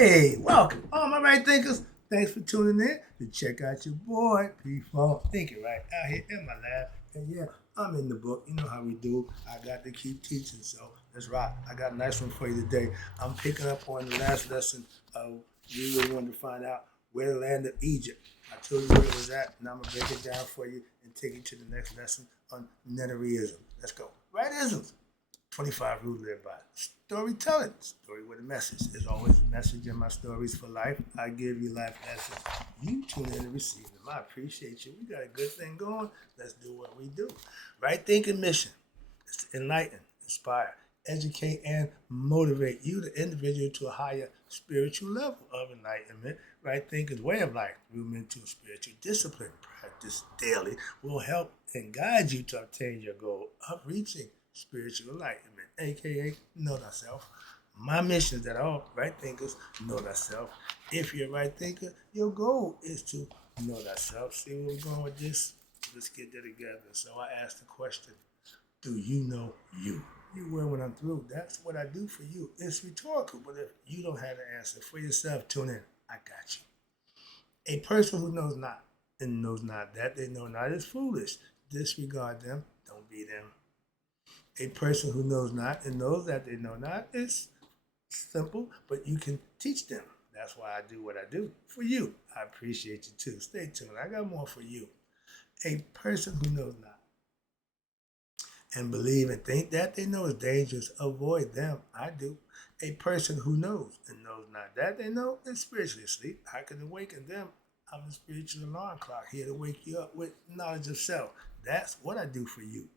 Hey, welcome, all my right thinkers. Thanks for tuning in to check out your boy, P4 Thinking Right out here in my lab. And yeah, I'm in the book. You know how we do. I got to keep teaching, so let's rock. I got a nice one for you today. I'm picking up on the last lesson of we really wanted to find out where the land of Egypt. I told you where it was at, and I'm going to break it down for you and take you to the next lesson on Neterianism. Let's go. Rightisms. 25 rules live by. Storytelling. Story with a message. There's always a message in my stories for life. I give you life lessons. You tune in and receive them. I appreciate you. We got a good thing going. Let's do what we do. Right thinking mission is to enlighten, inspire, educate, and motivate you, the individual, to a higher spiritual level of enlightenment. Right thinking way of life, movement to spiritual discipline, practice daily, will help and guide you to obtain your goal of reaching spiritual enlightenment, aka know thyself. My mission is that all right thinkers know thyself. If you're a right thinker, your goal is to know thyself. See where we're going with this? Let's get that together. So I asked the question, do you know you? You will when I'm through. That's what I do for you. It's rhetorical, but if you don't have the answer for yourself, tune in. I got you. A person who knows not and knows not that they know not is foolish. Disregard them. Don't be them. A person who knows not and knows that they know not is simple, but you can teach them. That's why I do what I do for you. I appreciate you too. Stay tuned. I got more for you. A person who knows not and believe and think that they know is dangerous, avoid them. I do. A person who knows and knows not that they know is spiritually asleep. I can awaken them. I'm a spiritual alarm clock here to wake you up with knowledge of self. That's what I do for you.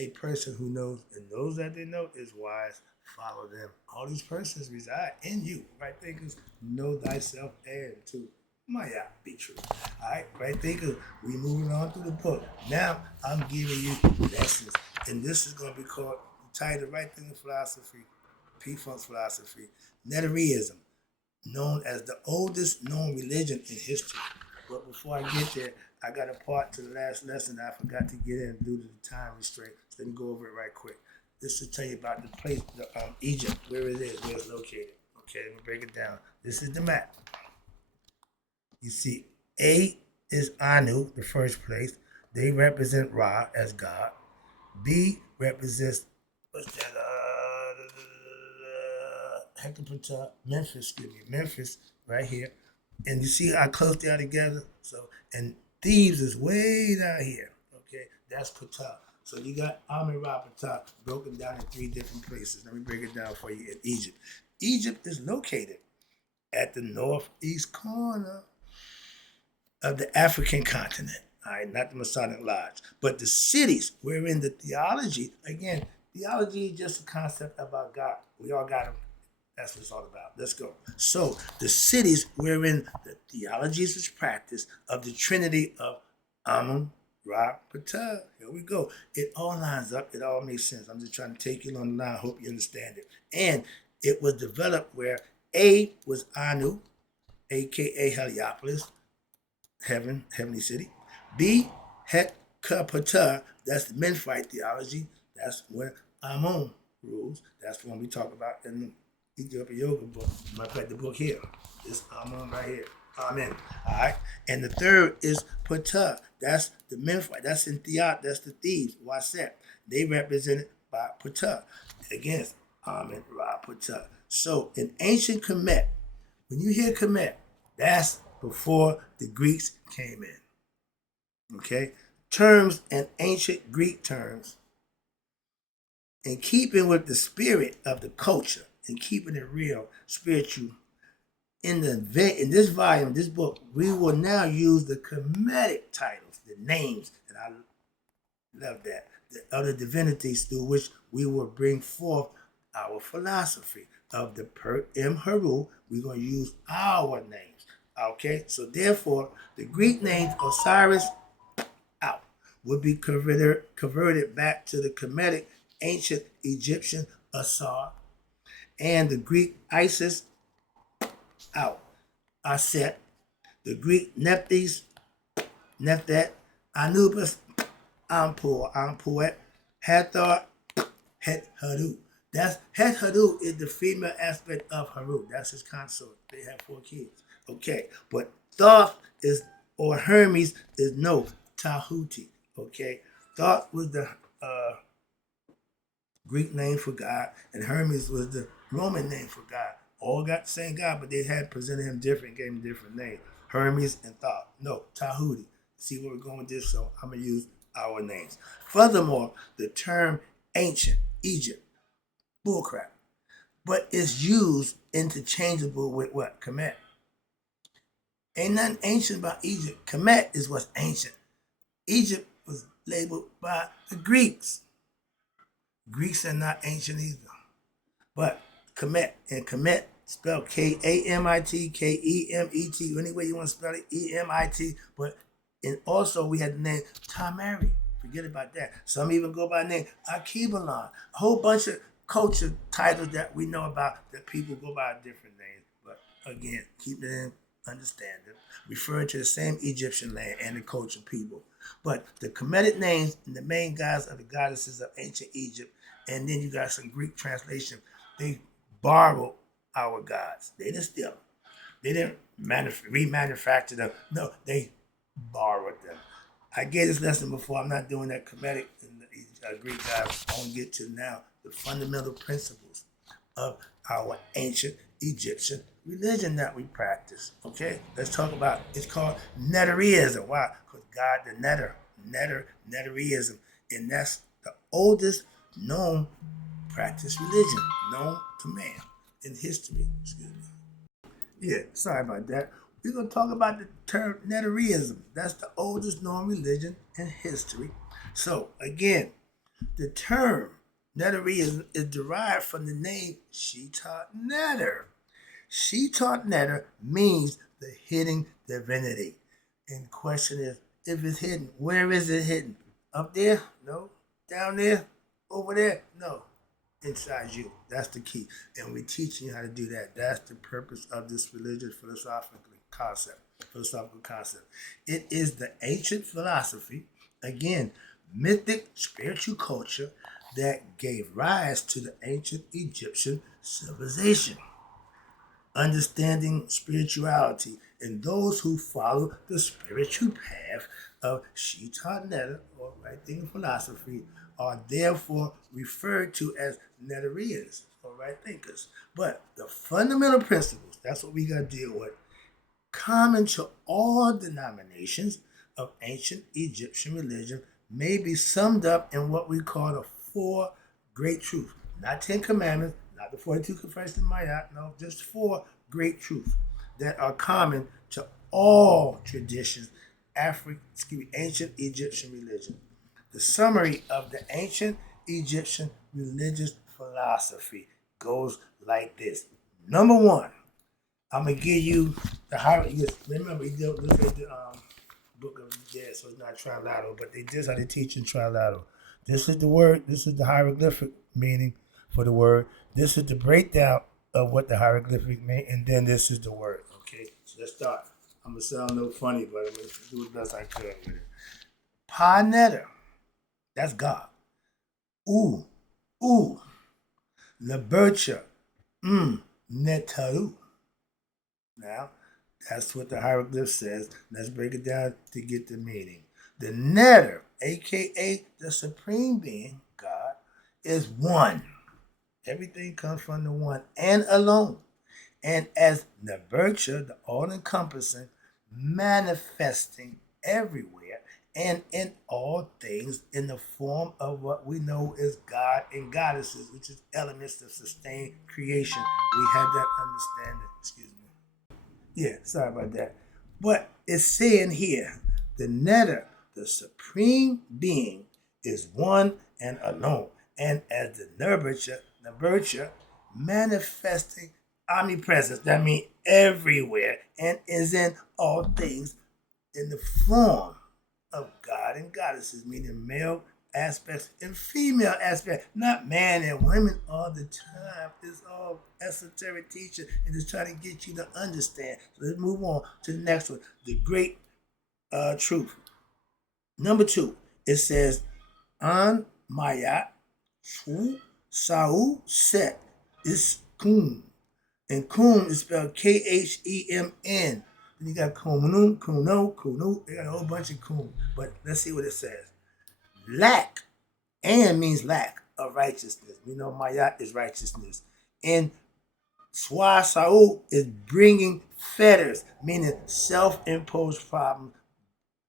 A person who knows and knows that they know is wise. Follow them. All these persons reside in you. Right thinkers, know thyself and to Maya be true. All right, right thinkers, we moving on through the book. Now I'm giving you lessons, and this is going to be called the title, Right Thinking Philosophy, P-Funk's Philosophy, Neterianism, known as the oldest known religion in history. But before I get there, I got a part to the last lesson I forgot to get in due to the time restraint. So let me go over it right quick. This will tell you about the place, Egypt, where it is, where it's located. Okay, let me break it down. This is the map. You see, A is Anu, the first place. They represent Ra as God. B represents, what's that? Hecapata, Memphis, Memphis, right here. And you see how close they are together? So, and Thebes is way down here. Okay, that's Ptah. So you got Amen Ra Ptah broken down in three different places. Let me break it down for you in Egypt. Egypt is located at the northeast corner of the African continent. All right, not the Masonic Lodge, but the cities wherein the theology, again, theology is just a concept about God. We all got them. That's what it's all about. Let's go. So, the cities wherein the theologies is practiced of the Trinity of Amun, Ra, Ptah. Here we go. It all lines up. It all makes sense. I'm just trying to take you along the line. I hope you understand it. And it was developed where A was Anu, a.k.a. Heliopolis, heaven, heavenly city. B, Hecapata, that's the Memphite theology. That's where Amun rules. That's the one we talk about in the Ethiopian Yoga book. Matter of fact, the book here. This Amun right here. Amen. All right. And the third is Ptah. That's the Memphite. That's in Theot. That's the Thebes. Waset. They represented by Ptah. Again, it's Amen, Ra, Ptah. So in ancient Kemet, when you hear Kemet, that's before the Greeks came in. Okay? Terms and ancient Greek terms, in keeping with the spirit of the culture and keeping it real, spiritual, in this volume, this book, we will now use the Kemetic titles, the names, and I love that, the other divinities through which we will bring forth our philosophy of the Heru. We're going to use our names. Okay, so therefore, the Greek names Osiris out would be converted back to the Kemetic ancient Egyptian Asar, and the Greek Isis out. Aset, the Greek Nephthys, Nephet, Anubis, Ampur, Ampuet, Hathor, Het Haru. That's Het Haru is the female aspect of Haru. That's his consort. They have 4 kids. Okay, but Thoth is or Hermes is no Tahuti. Okay, Thoth was the Greek name for God, and Hermes was the Roman name for God. All got the same God, but they had presented him different, gave him different names. Hermes and Thoth. No, Tahuti. See where we're going with this, so I'm going to use our names. Furthermore, the term ancient Egypt, bullcrap, but it's used interchangeable with what? Kemet. Ain't nothing ancient about Egypt. Kemet is what's ancient. Egypt was labeled by the Greeks. Greeks are not ancient either. But Kemet, and Kemet spelled Kamit, Kemet, any way you want to spell it, Emit. But and also we had the name Tamari. Forget about that. Some even go by the name Akibalon. A whole bunch of culture titles that we know about that people go by different names. But again, keep it in understanding, referring to the same Egyptian land and the culture people. But the Kemetic names and the main gods are the goddesses of ancient Egypt, and then you got some Greek translation. They borrowed our gods. They didn't steal them. They didn't remanufacture them. No, they borrowed them. I gave this lesson before. I'm not doing that Kemetic and the Greek gods. I want to get to now the fundamental principles of our ancient Egyptian religion that we practice. Okay, let's talk about. It's called Neterianism. Why? Because God, the Neterianism, and that's the oldest known practice religion known to man in history. Excuse me. Yeah, sorry about that. We're going to talk about the term Neterianism. That's the oldest known religion in history. So, again, the term Neterianism is derived from the name Sheetat Neter. Sheetat Neter means the hidden divinity. And the question is, if it's hidden, where is it hidden? Up there? No. Down there? Over there? No. Inside you. That's the key. And we're teaching you how to do that. That's the purpose of this religious philosophical concept. It is the ancient philosophy, again, mythic spiritual culture that gave rise to the ancient Egyptian civilization. Understanding spirituality and those who follow the spiritual path of Sheetat Neter, or right thinking philosophy, are therefore referred to as Neterians, or right thinkers. But the fundamental principles, that's what we got to deal with, common to all denominations of ancient Egyptian religion, may be summed up in what we call the 4 great truths. Not 10 commandments, not the 42 confessions of Mayat, no, just 4 great truths that are common to all traditions, ancient Egyptian religion. The summary of the ancient Egyptian religious philosophy goes like this. Number 1, I'm going to give you the hierarchy. Remember, this is the book of the dead, so it's not trilateral, but this how they teach in trilateral. This is the word, this is the hieroglyphic meaning for the word. This is the breakdown of what the hieroglyphic mean, and then this is the word. Okay, so let's start. I'm going to sound a little funny, but I'm going to do the best I could with it. Pa-Neter, that's God. Ooh, Libercha, Netaru. Now, that's what the hieroglyph says. Let's break it down to get the meaning. The Neter, aka the Supreme Being, God, is one. Everything comes from the one and alone. And as Nebercha, the all-encompassing, manifesting everywhere and in all things in the form of what we know as God and goddesses, which is elements that sustain creation. We have that understanding. Excuse me. Yeah, sorry about that. But it's saying here, the Neter, the Supreme Being, is one and alone. And as the Nebercha, manifesting omnipresence, that means everywhere, and is in all things in the form of God and goddesses, meaning male aspects and female aspects, not man and women all the time. It's all esoteric teaching and it's trying to get you to understand. So let's move on to the next one, the great truth. Number 2, it says, An Mayat Shu Saul Set is Kum. And Kum is spelled Khemen. Then you got Kumunum, Kuno, Kunu. They got a whole bunch of Kum. But let's see what it says. Lack. And means lack of righteousness. We know Mayat is righteousness. And Swa Saul is bringing fetters, meaning self-imposed problems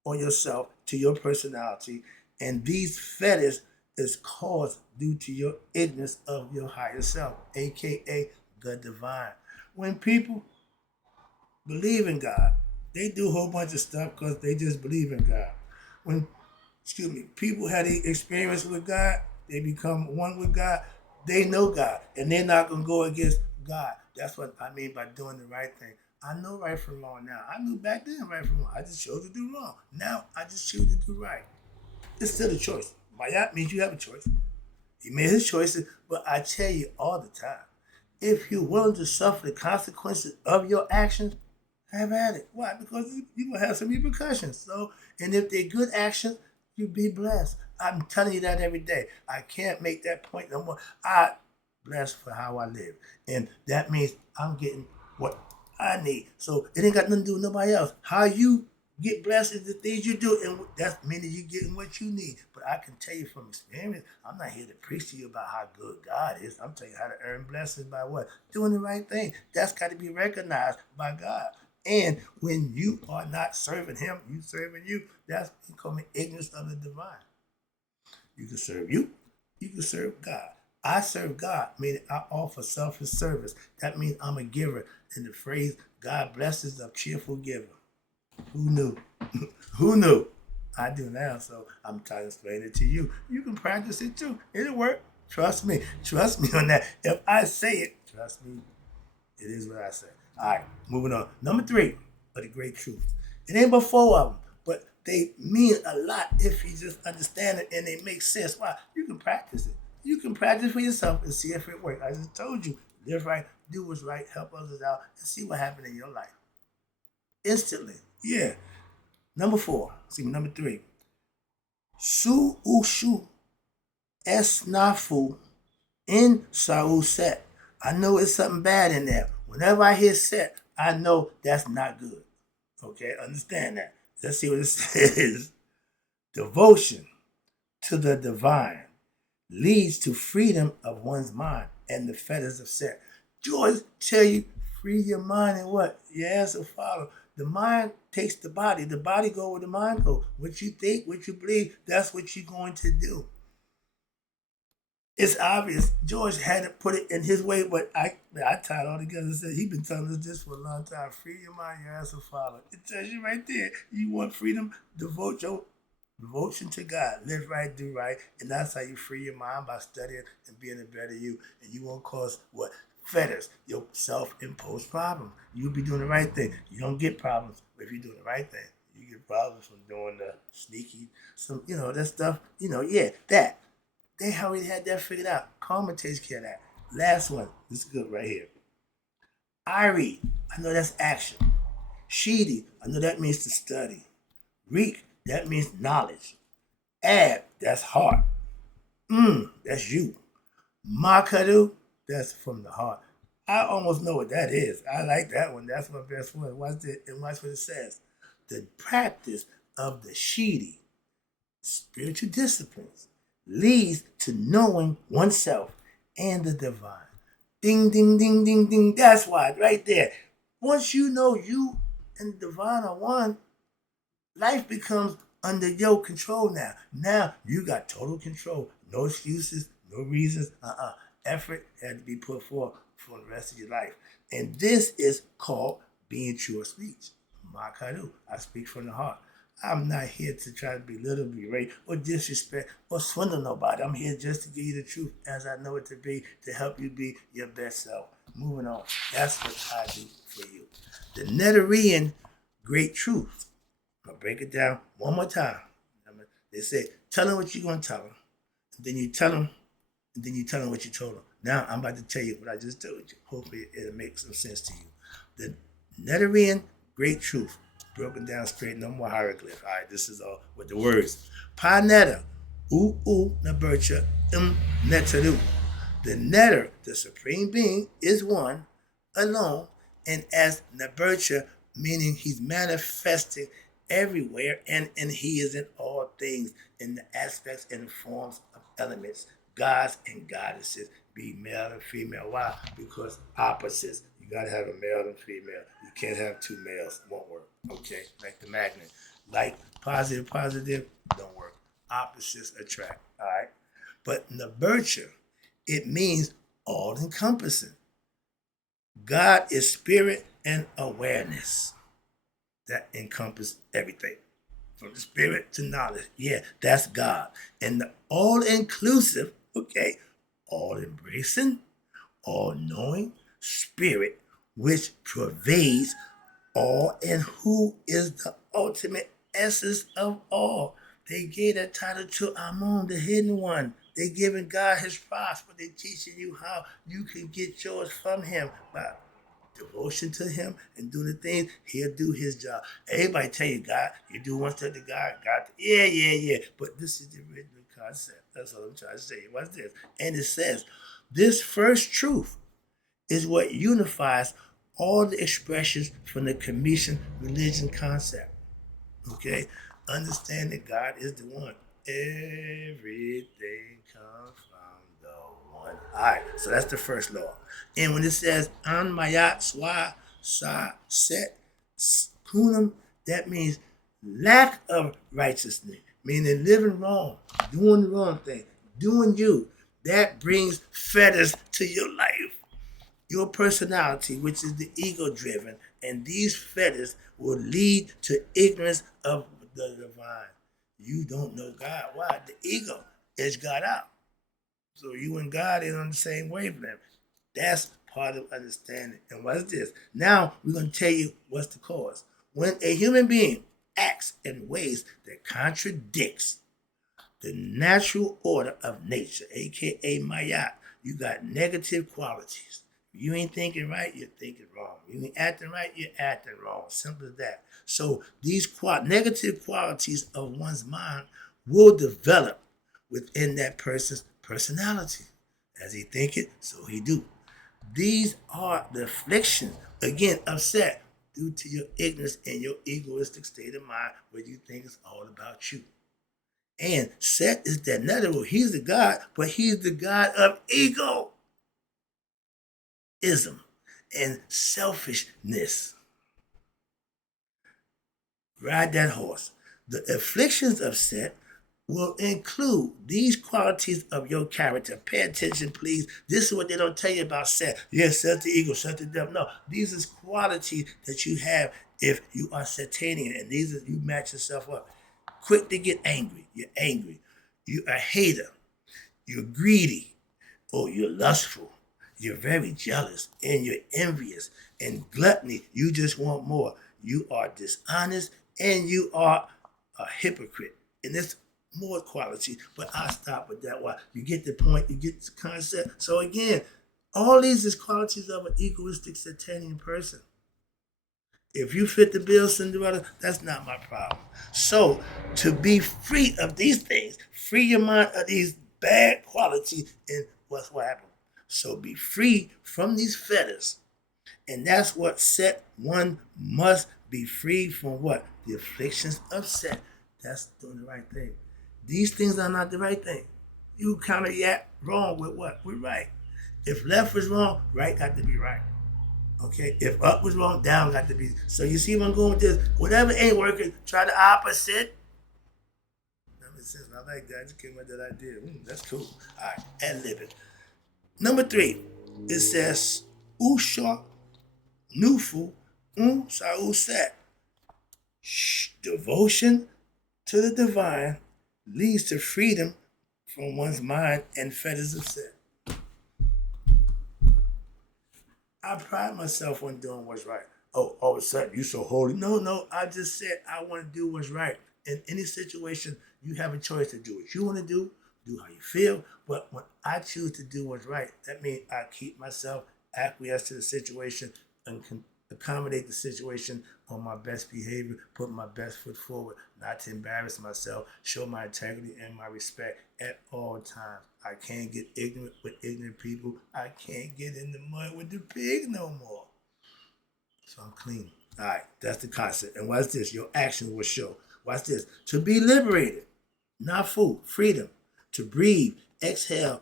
on yourself to your personality. And these fetters is caused due to your ignorance of your higher self, aka the divine. When people believe in God, they do a whole bunch of stuff because they just believe in God. When people had an experience with God, they become one with God, they know God, and they're not going to go against God. That's what I mean by doing the right thing. I know right from wrong now. I knew back then right from wrong. I just chose to do wrong. Now I just choose to do right. It's still a choice. By that means you have a choice. He made his choices, but I tell you all the time, if you're willing to suffer the consequences of your actions, have at it. Why? Because you're going to have some repercussions. So, and if they're good actions, you be blessed. I'm telling you that every day. I can't make that point no more. I blessed for how I live. And that means I'm getting what I need. So it ain't got nothing to do with nobody else. How you get blessed is the things you do, and that's meaning you getting what you need. But I can tell you from experience, I'm not here to preach to you about how good God is. I'm telling you how to earn blessings by what? Doing the right thing. That's got to be recognized by God. And when you are not serving him, you serving you. That's becoming ignorance of the divine. You can serve you. You can serve God. I serve God, meaning I offer selfish service. That means I'm a giver. And the phrase, God blesses a cheerful giver. Who knew? Who knew? I do now, so I'm trying to explain it to you. You can practice it too. It'll work. Trust me. Trust me on that. If I say it, trust me, it is what I say. All right, moving on. Number 3 of the great truth. It ain't but 4 of them, but they mean a lot if you just understand it and they make sense. Why? You can practice it. You can practice for yourself and see if it works. I just told you, live right, do what's right, help others out, and see what happens in your life. Instantly. Yeah. Number 4. Number 3. Su ushu esnafu in Saul set. I know it's something bad in there. Whenever I hear set, I know that's not good. Okay, understand that. Let's see what it says. Devotion to the divine leads to freedom of one's mind and the fetters of set. George tell you, free your mind and what? Your ass will follow. The mind takes the body. The body go where the mind goes. What you think, what you believe, that's what you're going to do. It's obvious. George had to put it in his way, but I tied it all together and said, he's been telling us this for a long time. Free your mind, your ass will follow. It tells you right there. You want freedom, devote your devotion to God. Live right, do right. And that's how you free your mind, by studying and being a better you. And you won't cause what? Fetters, your self-imposed problem. You'll be doing the right thing. You don't get problems if you're doing the right thing. You get problems from doing the sneaky, that stuff. That. They already had that figured out. Karma takes care of that. Last one. This is good right here. WRIGHT. I know that's action. Shidi. I know that means to study. WRIGHT. That means knowledge. Ab. That's heart. That's you. Makadu. That's from the heart. I almost know what that is. I like that one. That's my best one. Watch it and watch what it says. The practice of the Shidi, spiritual disciplines, leads to knowing oneself and the divine. Ding, ding, ding, ding, ding. That's why, right there. Once you know you and the divine are one, life becomes under your control now. Now you got total control. No excuses, no reasons. Effort had to be put forth for the rest of your life. And this is called being true of speech. Makadu. I speak from the heart. I'm not here to try to belittle, berate, or disrespect, or swindle nobody. I'm here just to give you the truth as I know it to be, to help you be your best self. Moving on. That's what I do for you. The Neterian great truth. I'll break it down one more time. They say, tell them what you're going to tell them. And then you tell them, and then you tell them what you told them. Now I'm about to tell you what I just told you. Hopefully it'll make some sense to you. The Neterian great truth. Broken down straight, no more hieroglyph. All right, this is all with the words. Pa neta, nabercha, neteru. The netter, the supreme being, is one, alone, and as nurture, meaning he's manifesting everywhere and he is in all things, in the aspects and forms of elements, gods and goddesses, be male and female. Why? Because opposites. You gotta have a male and female. You can't have two males. It won't work. Okay? Like the magnet. Like positive, don't work. Opposites attract. Alright? But nurture, it means all encompassing. God is spirit and awareness. That encompasses everything. From the spirit to knowledge. Yeah, that's God. And the all inclusive, okay, all embracing, all knowing spirit, which pervades all and who is the ultimate essence of all. They gave that title to Amun, the hidden one. They giving God his props, but they teaching you how you can get yours from him by devotion to him and do the things. He'll do his job. Everybody tell you, God, you do one step to God, yeah. But this is the original concept. That's what I'm trying to say. What's this? And it says, this first truth is what unifies all the expressions from the Commission religion concept. Okay? Understand that God is the one. Everything comes from the one. All right, so that's the first law. And when it says An Mayat Swa Sa Set Kunam, that means lack of righteousness, meaning living wrong, doing the wrong thing, doing you. That brings fetters to your life. Your personality, which is the ego driven, and these fetters will lead to ignorance of the divine. You don't know God. Why? The ego is God out. So you and God ain't on the same wavelength. That's part of understanding. And what's this? Now we're going to tell you what's the cause. When a human being acts in ways that contradicts the natural order of nature, aka Mayat, you got negative qualities. You ain't thinking right, you're thinking wrong. You ain't acting right, you're acting wrong. Simple as that. So these negative qualities of one's mind will develop within that person's personality. As he think it, so he do. These are the afflictions, again, upset due to your ignorance and your egoistic state of mind where you think it's all about you. And Set is that nether. He's the God, but he's the God of egoism and selfishness. Ride that horse. The afflictions of Set will include these qualities of your character. Pay attention, please. This is what they don't tell you about Set. Yes, Set the ego, Set the devil. No, these are qualities that you have if you are Setanian, and these are you match yourself up. Quick to get angry. You're angry. You're a hater. You're greedy. Or you're lustful. You're very jealous and you're envious. And gluttony, you just want more. You are dishonest and you are a hypocrite. And there's more qualities, but I'll stop with that one. You get the point, you get the concept. So again, all these is qualities of an egoistic Satanian person. If you fit the bill, Cinderella, that's not my problem. So to be free of these things, free your mind of these bad qualities, and what's what happened. So be free from these fetters. And that's what Set one must be free from what? The afflictions of Set. That's doing the right thing. These things are not the right thing. You kind of wrong with what? With right. If left was wrong, right got to be right. Okay? If up was wrong, down got to be. So you see where I'm going with this? Whatever ain't working, try the opposite. That makes sense. I like that. I just came with that idea. That's cool. All right. And living. Number 3, it says, Usha Nufu Sa'u Set. Devotion to the divine leads to freedom from one's mind and fetters of Set. I pride myself on doing what's right. Oh, all of a sudden, you so holy. No, I just said I want to do what's right. In any situation, you have a choice to do what you want to do how you feel. But when I choose to do what's right, that means I keep myself acquiesced to the situation and accommodate the situation on my best behavior, put my best foot forward, not to embarrass myself, show my integrity and my respect at all times. I can't get ignorant with ignorant people. I can't get in the mud with the pig no more. So I'm clean. All right, that's the concept. And watch this. Your actions will show. Watch this. To be liberated, not food, freedom. To breathe, exhale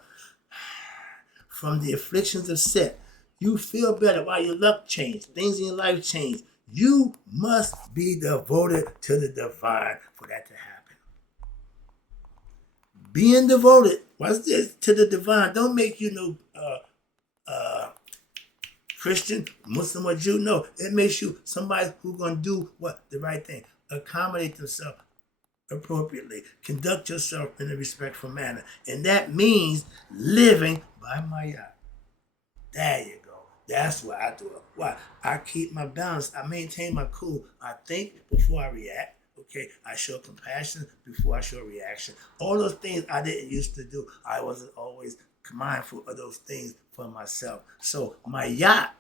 from the afflictions of set. You feel better while your luck change. Things in your life change. You must be devoted to the divine for that to happen. Being devoted, watch this, to the divine. Don't make you no Christian, Muslim, or Jew. No, it makes you somebody who's going to do what? The right thing. Accommodate themselves appropriately. Conduct yourself in a respectful manner. And that means living by Maya. There you go. That's what I do. Why? I keep my balance. I maintain my cool. I think before I react. Okay, I show compassion before I show reaction. All those things I didn't used to do. I wasn't always mindful of those things for myself. So my yacht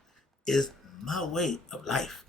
is my way of life.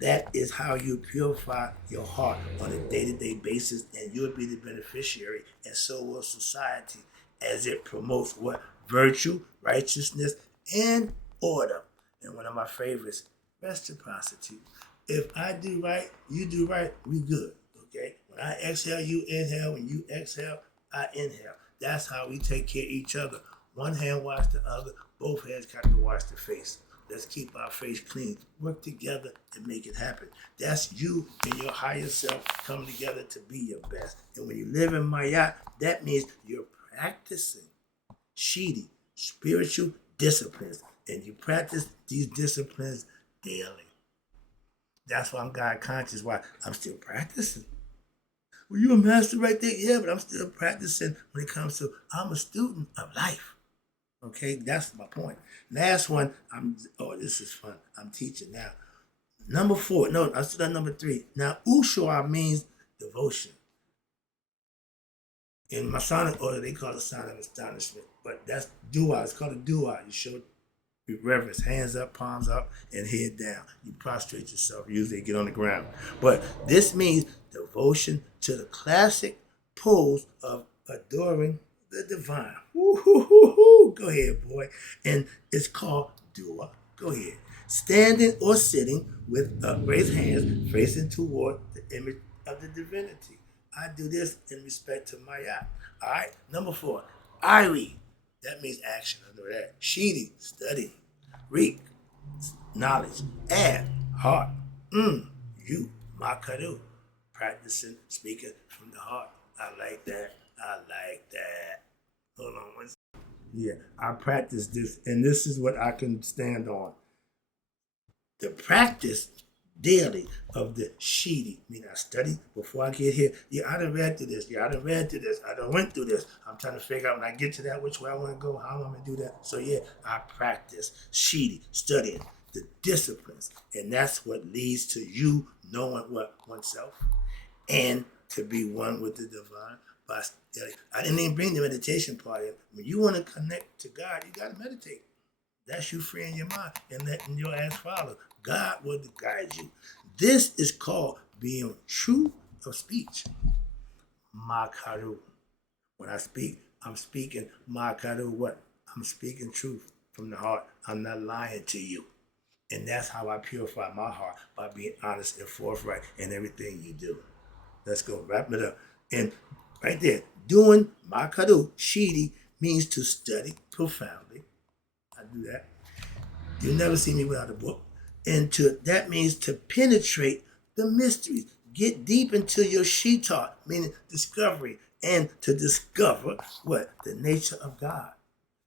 That is how you purify your heart on a day-to-day basis, and you'll be the beneficiary, and so will society, as it promotes what? Virtue, righteousness, and order. And one of my favorites, reciprocity. If I do right, you do right, we good. Okay? When I exhale, you inhale. When you exhale, I inhale. That's how we take care of each other. One hand wash the other. Both hands got to wash the face. Let's keep our face clean. Work together and make it happen. That's you and your higher self come together to be your best. And when you live in Maya, that means you're practicing Shidi, spiritual disciplines. And you practice these disciplines daily. That's why I'm God conscious, why I'm still practicing. Well, you a master right there? Yeah, but I'm still practicing when it comes to, I'm a student of life. Okay, that's my point. Last one, this is fun. I'm teaching now. Number 4, no, I still at number 3. Now, Ushua means devotion. In Masonic order, they call it a sign of astonishment. But that's dua. It's called a dua. You show reverence, hands up, palms up, and head down. You prostrate yourself. Usually get on the ground. But this means devotion to the classic pose of adoring the divine. Woo-hoo-hoo-hoo. Go ahead, boy. And it's called dua. Go ahead. Standing or sitting with upraised hands facing toward the image of the divinity. I do this in respect to Maya. All right. Number 4, Iri. That means action. I know that. Shidi, study. Reek, knowledge. Ad, heart. You, Makaru. Practicing, speaking from the heart. I like that. I like that. Hold on one second. Yeah, I practice this, and this is what I can stand on. The practice daily of the Shidi. I mean, I study before I get here. Yeah, I done read through this. Yeah, I done read through this. I done went through this. I'm trying to figure out when I get to that which way I want to go, how I'm going to do that. So yeah, I practice Shidi, studying the disciplines. And that's what leads to you knowing what oneself and to be one with the divine. But I didn't even bring the meditation part in. When you want to connect to God, you got to meditate. That's you freeing your mind and letting your ass follow. God will guide you. This is called being true of speech. Makaru. When I speak, I'm speaking Makaru what? I'm speaking truth from the heart. I'm not lying to you. And that's how I purify my heart, by being honest and forthright in everything you do. Let's go. Wrap it up. And right there, doing Makaru, Shidi, means to study profoundly. I do that. You'll never see me without a book. And that means to penetrate the mysteries. Get deep into your Shita, meaning discovery, and to discover what? The nature of God.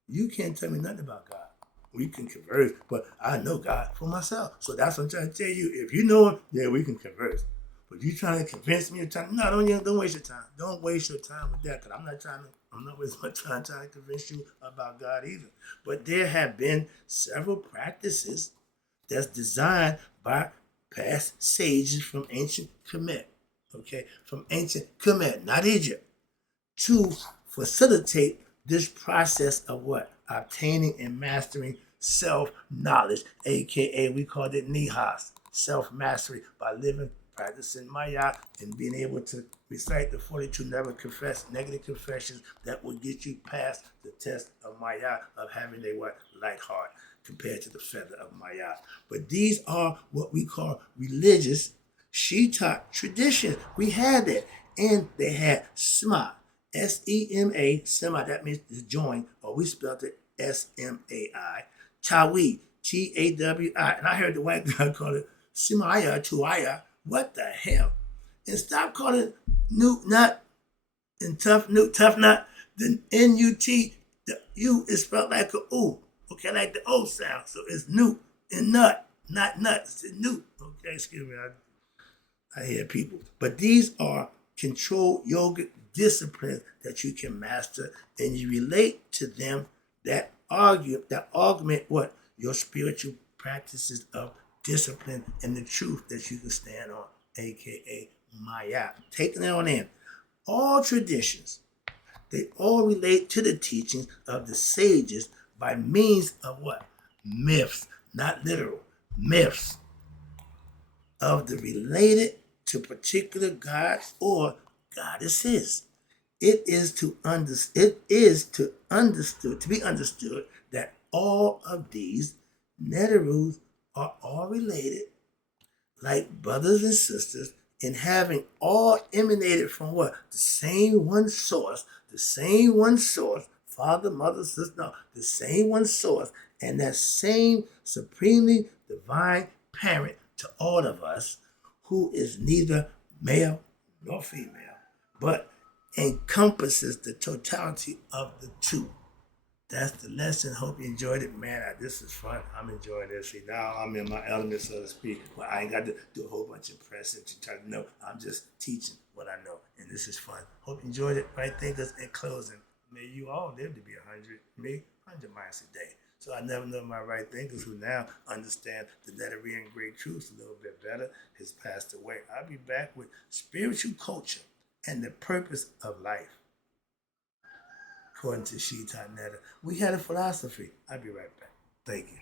You can't tell me nothing about God. We can converse, but I know God for myself. So that's what I'm trying to tell you. If you know him, yeah, we can converse. But you trying to convince me, don't waste your time. Don't waste your time with that, because I'm not wasting my time trying to convince you about God either. But there have been several practices that's designed by past sages from ancient Kemet, okay? From ancient Kemet, not Egypt, to facilitate this process of what? Obtaining and mastering self-knowledge, aka we called it nihas, self-mastery, by living, practicing maya, and being able to recite the 42 negative confessions that will get you past the test of maya, of having a what? Light heart compared to the feather of maya. But these are what we call religious Shita traditions. We had that. And they had Sema, S-E-M-A, Sema, that means to join, or we spelled it S-M-A-I. Chawi, T-A-W-I. And I heard the white guy call it Semaya, Tuaya. What the hell? And stop calling it Newt Nut and Tough Newt, Tough Nut. The N-U-T, the U is spelled like a O. Okay, like the O sound. So it's Newt and Nut, not Nut. It's Newt. Okay, excuse me. I hear people. But these are controlled yogic disciplines that you can master, and you relate to them that augment what? Your spiritual practices of discipline and the truth that you can stand on, aka Maya. Taking it on in. All traditions, they all relate to the teachings of the sages by means of what? Myths, not literal. Myths of the related to particular gods or goddesses. It is to be understood that all of these Neterus are all related, like brothers and sisters, in having all emanated from what? The same one source, father, mother, sister, no, the same one source, and that same supremely divine parent to all of us, who is neither male nor female, but encompasses the totality of the two. That's the lesson. Hope you enjoyed it. Man, this is fun. I'm enjoying this. See, now I'm in my element, so to speak. Well, I ain't got to do a whole bunch of pressing to try to know. I'm just teaching what I know, and this is fun. Hope you enjoyed it. Right thinkers, in closing, may you all live to be 100, me, 100 miles a day. So I never know my right thinkers who now understand the Neterian great truths a little bit better has passed away. I'll be back with spiritual culture and the purpose of life. According to Shita Netta. We had a philosophy. I'll be right back. Thank you.